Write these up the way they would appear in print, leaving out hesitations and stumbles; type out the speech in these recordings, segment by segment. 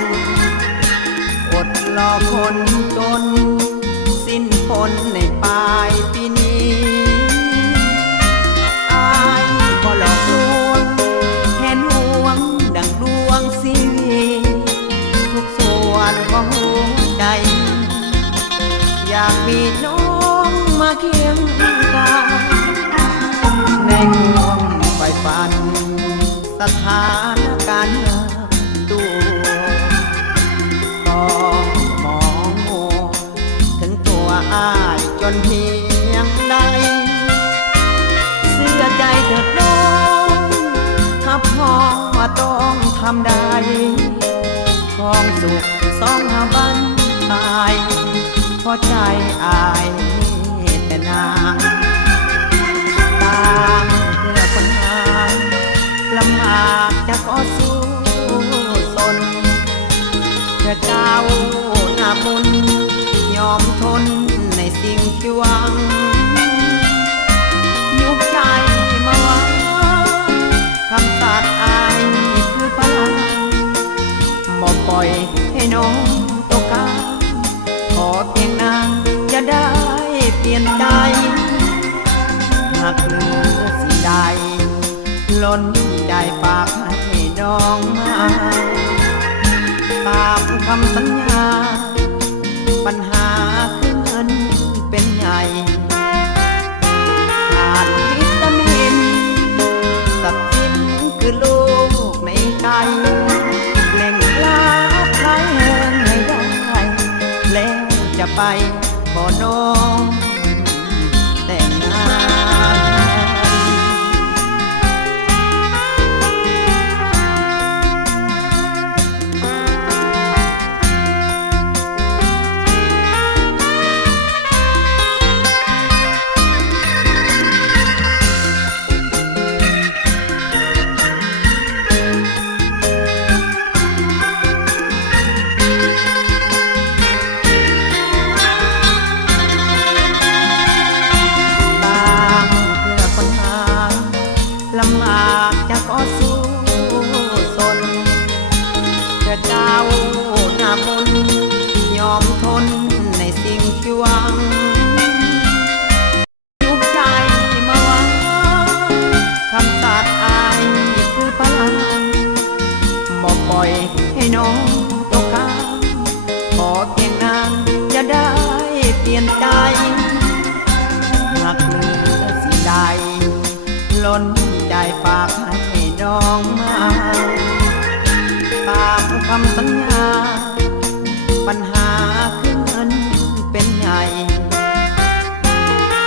นอดรอคนจนสิ้นฝนในปลายปีนี้อายบ่หลอกลวงแค่ห่วงดังดวงสีทุกส่วนของหัวใจอยากมีน้องมาเคียงกายในห่วงไฟฝันสถานการณ์ต้องมองมัวถึงตัวอ้ายจนเพียงใดเสื้อใจเถิดน้องถ้าพอว่าต้องทำได้ความสุขสองหาบันตายเพราะใจอายแต่นางต่างเพื่อคนหาลำบากจะขอสู้สนเพื่อเจ้าหน้าบุญยอมทนในสิ่งที่หวังยุบใจมาว่าคำตัดอายคือพลังบอกปล่อยให้น้องตกกาขอเพียงนางจะได้เปลี่ยนใจหากเหลือสิ่งใดล้นใจฝากให้น้องมาตามคำสัญญาปัญหาคือเงินเป็นใหญ่ขาดวิตามินทรัพย์สินคือลูกในใจเล่งลาใครแห้งให้ได้แล้วจะไปขอน้องแต่งงานลำบากจะขอสู้สนเพื่อเจ้าหน้าบุญยอมทนในสิ่งที่หวังยุบใจมาว่าคำตัดอายคือพลังบอกปล่อยให้น้องตกค้างขอเพียงนางจะได้เปลี่ยนใจหากเหลือสิ่งใดล้นใจฝากให้น้องมาตามคำสัญญาปัญหาคือเงินเป็นใหญ่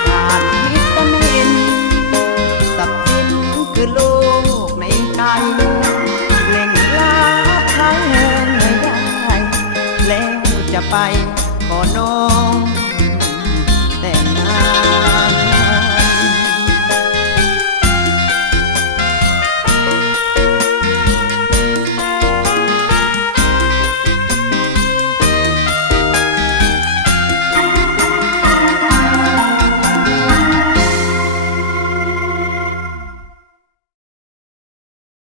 ขาดวิตามินทรัพย์สินคือลูกในใจเล่งลาใครแห้งไม่ได้แล้วจะไปขอน้อง